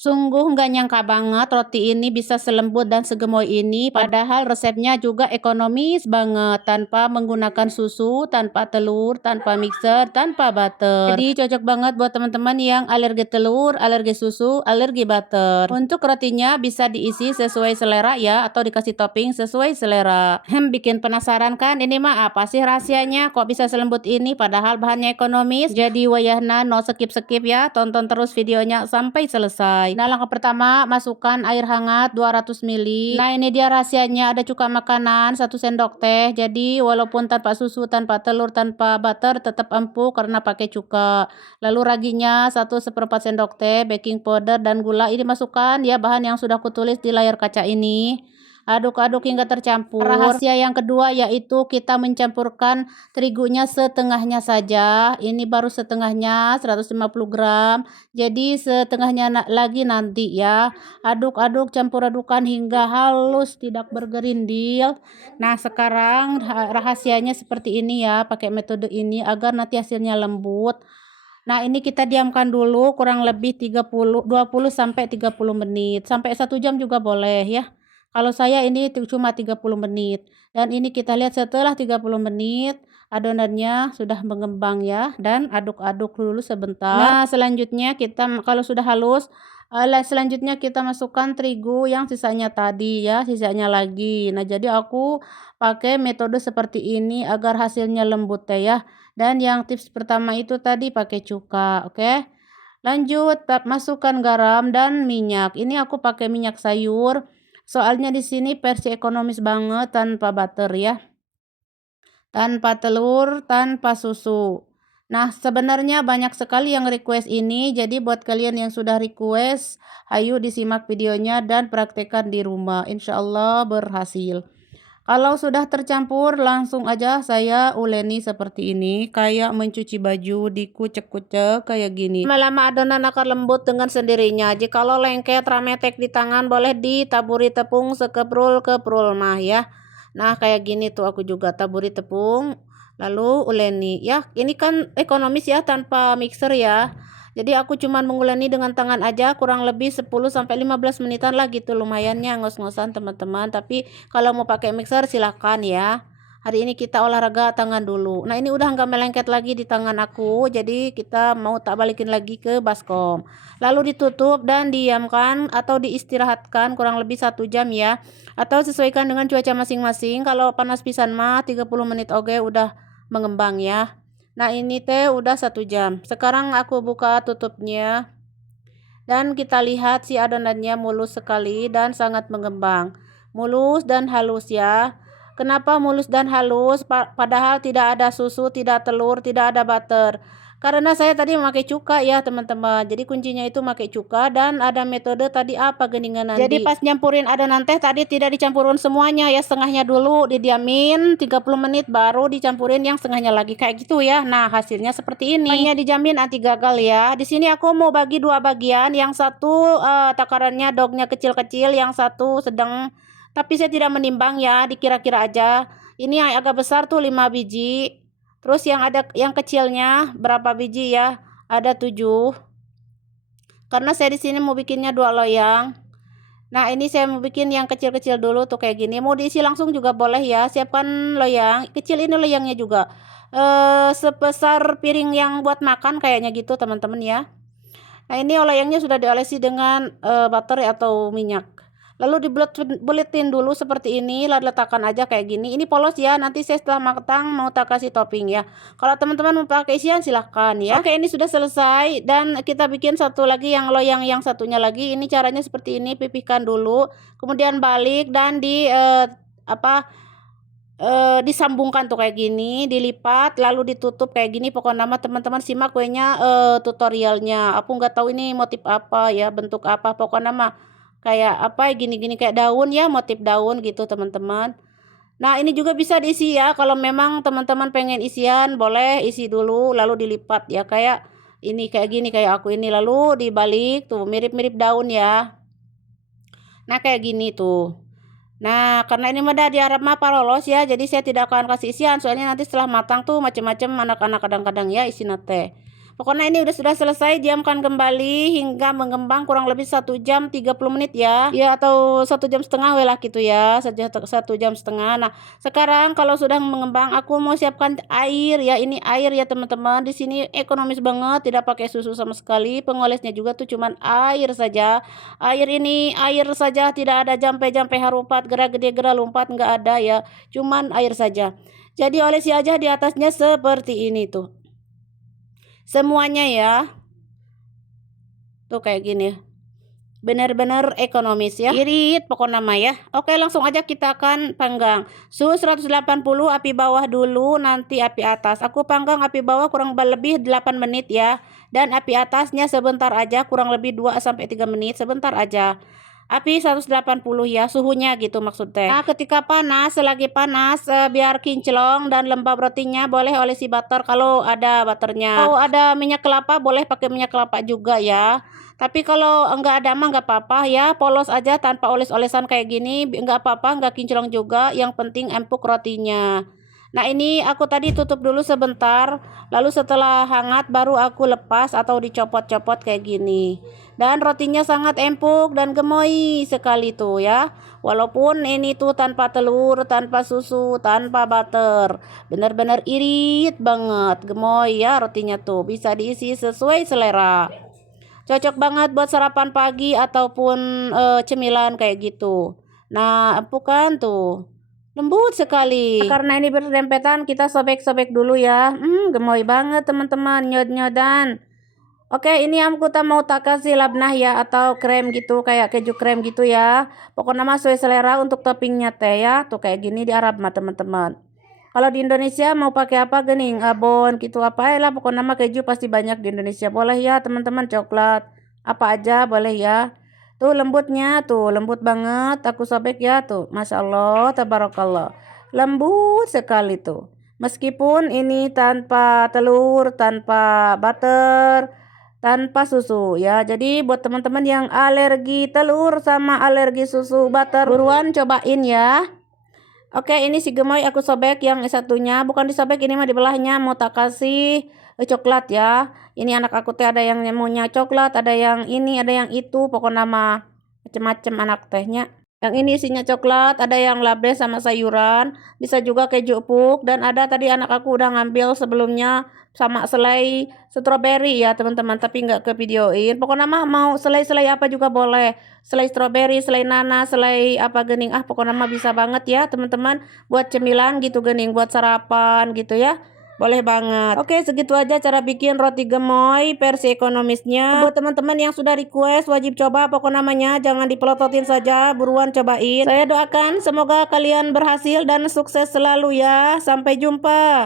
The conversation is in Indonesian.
Sungguh nggak nyangka banget roti ini bisa selembut dan segemoy ini, padahal resepnya juga ekonomis banget, tanpa menggunakan susu, tanpa telur, tanpa mixer, tanpa butter. Jadi cocok banget buat teman-teman yang alergi telur, alergi susu, alergi butter. Untuk rotinya bisa diisi sesuai selera ya, atau dikasih topping sesuai selera. Bikin penasaran kan? Ini mah apa sih rahasianya? Kok bisa selembut ini padahal bahannya ekonomis? Jadi wayahna no skip-skip ya, tonton terus videonya sampai selesai. Nah, langkah pertama, masukkan air hangat 200 ml. Nah, ini dia rahasianya, ada cuka makanan 1 sendok teh. Jadi, walaupun tanpa susu, tanpa telur, tanpa butter, tetap empuk karena pakai cuka. Lalu raginya 1/4 sendok teh, baking powder dan gula ini masukkan ya, bahan yang sudah kutulis di layar kaca ini. Aduk-aduk hingga tercampur. Rahasia yang kedua yaitu kita mencampurkan terigunya setengahnya saja. Ini baru setengahnya 150 gram. Jadi setengahnya lagi nanti ya. Aduk-aduk, campur adukan hingga halus, tidak bergerindil. Nah, sekarang rahasianya seperti ini ya, pakai metode ini agar nanti hasilnya lembut. Nah, ini kita diamkan dulu kurang lebih 20 sampai 30 menit. Sampai 1 jam juga boleh ya. Kalau saya ini cuma 30 menit. Dan ini kita lihat setelah 30 menit adonannya sudah mengembang ya, dan aduk-aduk dulu sebentar. Nah, selanjutnya kita kalau sudah halus, selanjutnya kita masukkan terigu yang sisanya tadi ya, sisanya lagi. Nah, jadi aku pakai metode seperti ini agar hasilnya lembut ya. Dan yang tips pertama itu tadi pakai cuka, oke. Lanjut, masukkan garam dan minyak. Ini aku pakai minyak sayur. Soalnya di sini versi ekonomis banget, tanpa butter ya. Tanpa telur, tanpa susu. Nah, sebenarnya banyak sekali yang request ini. Jadi buat kalian yang sudah request, ayo disimak videonya dan praktekkan di rumah. Insya Allah berhasil. Kalau sudah tercampur, langsung aja saya uleni seperti ini, kayak mencuci baju, dikucek-kucek kayak gini. Lama-lama adonan akan lembut dengan sendirinya. Jikalau lengket, rametek di tangan, boleh ditaburi tepung sekeprul-keprul mah ya. Nah, kayak gini tuh aku juga taburi tepung, lalu uleni. Ya, ini kan ekonomis ya, tanpa mixer ya. Jadi aku cuman menguleni dengan tangan aja kurang lebih 10 sampai 15 menitan lah gitu, lumayannya ngos-ngosan teman-teman. Tapi kalau mau pakai mixer silahkan ya. Hari ini kita olahraga tangan dulu. Nah, ini udah nggak melengket lagi di tangan aku. Jadi kita mau tak balikin lagi ke baskom. Lalu ditutup dan diamkan atau diistirahatkan kurang lebih 1 jam ya. Atau sesuaikan dengan cuaca masing-masing. Kalau panas pisan mah 30 menit oke udah mengembang ya. Nah, ini teh udah 1 jam. Sekarang aku buka tutupnya. Dan kita lihat si adonannya mulus sekali dan sangat mengembang. Mulus dan halus ya. Kenapa mulus dan halus? Padahal tidak ada susu, tidak telur, tidak ada butter. Karena saya tadi memakai cuka ya teman-teman. Jadi kuncinya itu pakai cuka dan ada metode tadi apa geningan nanti. Jadi pas nyampurin adonan teh tadi tidak dicampurin semuanya ya, setengahnya dulu didiamin 30 menit baru dicampurin yang setengahnya lagi kayak gitu ya. Nah, hasilnya seperti ini. Hanya dijamin anti gagal ya. Di sini aku mau bagi 2 bagian. Yang satu takarannya dognya kecil-kecil, yang satu sedang. Tapi saya tidak menimbang ya, dikira-kira aja. Ini yang agak besar tuh 5 biji. Terus yang kecilnya berapa biji ya? Ada 7. Karena saya di sini mau bikinnya 2 loyang. Nah, ini saya mau bikin yang kecil-kecil dulu tuh kayak gini. Mau diisi langsung juga boleh ya. Siapkan loyang. Kecil ini loyangnya juga. Sebesar piring yang buat makan kayaknya gitu, teman-teman ya. Nah, ini loyangnya sudah diolesi dengan butter atau minyak. Lalu dibuletin dulu seperti ini, lalu letakkan aja kayak gini. Ini polos ya, nanti saya setelah matang mau tak kasih topping ya. Kalau teman-teman mau pakai isian silahkan ya. Oke, ini sudah selesai dan kita bikin satu lagi yang loyang yang satunya lagi. Ini caranya seperti ini, pipihkan dulu, kemudian balik dan disambungkan tuh kayak gini, dilipat lalu ditutup kayak gini. Pokoknya nama teman-teman simak kuenya tutorialnya. Aku nggak tahu ini motif apa ya, bentuk apa, pokoknya nama kayak apa gini-gini kayak daun ya, motif daun gitu teman-teman. Nah, ini juga bisa diisi ya, kalau memang teman-teman pengen isian boleh isi dulu lalu dilipat ya, kayak ini kayak gini kayak aku ini, lalu dibalik tuh mirip-mirip daun ya. Nah, kayak gini tuh. Nah, karena ini mah di Arab mah parolos ya, jadi saya tidak akan kasih isian, soalnya nanti setelah matang tuh macam-macam anak-anak kadang-kadang ya isi nate. Pokoknya ini sudah selesai, diamkan kembali hingga mengembang kurang lebih 1 jam 30 menit ya. Ya atau 1 jam setengah lah gitu ya, saja 1 jam setengah. Nah, sekarang kalau sudah mengembang aku mau siapkan air ya. Ini air ya teman-teman. Di sini ekonomis banget, tidak pakai susu sama sekali. Pengolesnya juga tuh cuman air saja. Air ini air saja, tidak ada jampe-jampe harupat, gerak gede, gerak lompat, nggak ada ya. Cuman air saja. Jadi olesi aja di atasnya seperti ini tuh. Semuanya ya. Tuh kayak gini. Benar-benar ekonomis ya. Irit pokoknya mah ya. Oke, langsung aja kita akan panggang. Suhu 180, api bawah dulu, nanti api atas. Aku panggang api bawah kurang lebih 8 menit ya. Dan api atasnya sebentar aja, kurang lebih 2-3 menit, sebentar aja. Api 180 ya, suhunya gitu maksudnya. Nah, ketika panas, selagi panas, biar kinclong dan lembab rotinya, boleh olesi butter kalau ada butternya. Kalau ada minyak kelapa, boleh pakai minyak kelapa juga ya. Tapi kalau enggak ada mah enggak apa-apa ya, polos aja tanpa oles-olesan kayak gini, enggak apa-apa, enggak kinclong juga. Yang penting empuk rotinya. Nah, ini aku tadi tutup dulu sebentar, lalu setelah hangat baru aku lepas atau dicopot-copot kayak gini. Dan rotinya sangat empuk dan gemoy sekali tuh ya. Walaupun ini tuh tanpa telur, tanpa susu, tanpa butter. Bener-bener irit banget, gemoy ya rotinya tuh. Bisa diisi sesuai selera. Cocok banget buat sarapan pagi ataupun cemilan kayak gitu. Nah, empuk kan tuh. Lembut sekali. Nah, karena ini berdempetan, kita sobek-sobek dulu ya. Gemoy banget teman-teman, nyod-nyodan. Oke, ini aku mau tak kasih labnah ya, atau krem gitu, kayak keju krem gitu ya. Pokoknya mah sesuai selera untuk toppingnya teh ya. Tuh kayak gini di Arab mah teman-teman. Kalau di Indonesia mau pakai apa gening, abon gitu apa lah. Pokoknya mah keju pasti banyak di Indonesia. Boleh ya teman-teman, coklat. Apa aja boleh ya. Tuh lembutnya, tuh lembut banget. Aku sobek ya tuh. Masya Allah, tabarakallah. Lembut sekali tuh. Meskipun ini tanpa telur, tanpa butter, tanpa susu ya. Jadi buat teman-teman yang alergi telur sama alergi susu butter, buruan cobain ya. Oke, ini si gemoy aku sobek yang satunya, bukan disobek, ini mah dibelahnya. Mau tak kasih coklat ya. Ini anak aku teh ada yang maunya coklat, ada yang ini, ada yang itu, pokoknya mah macem-macem anak tehnya. Yang ini isinya coklat, ada yang labres sama sayuran, bisa juga keju empuk, dan ada tadi anak aku udah ngambil sebelumnya sama selai stroberi ya teman-teman, tapi nggak ke videoin. Pokoknya mah mau selai-selai apa juga boleh, selai stroberi, selai nanas, selai apa gening, pokoknya mah bisa banget ya teman-teman buat cemilan gitu gening, buat sarapan gitu ya. Boleh banget. Oke, segitu aja cara bikin roti gemoy versi ekonomisnya. Buat teman-teman yang sudah request, wajib coba. Pokoknya namanya jangan dipelototin saja, buruan cobain. Saya doakan semoga kalian berhasil dan sukses selalu ya. Sampai jumpa.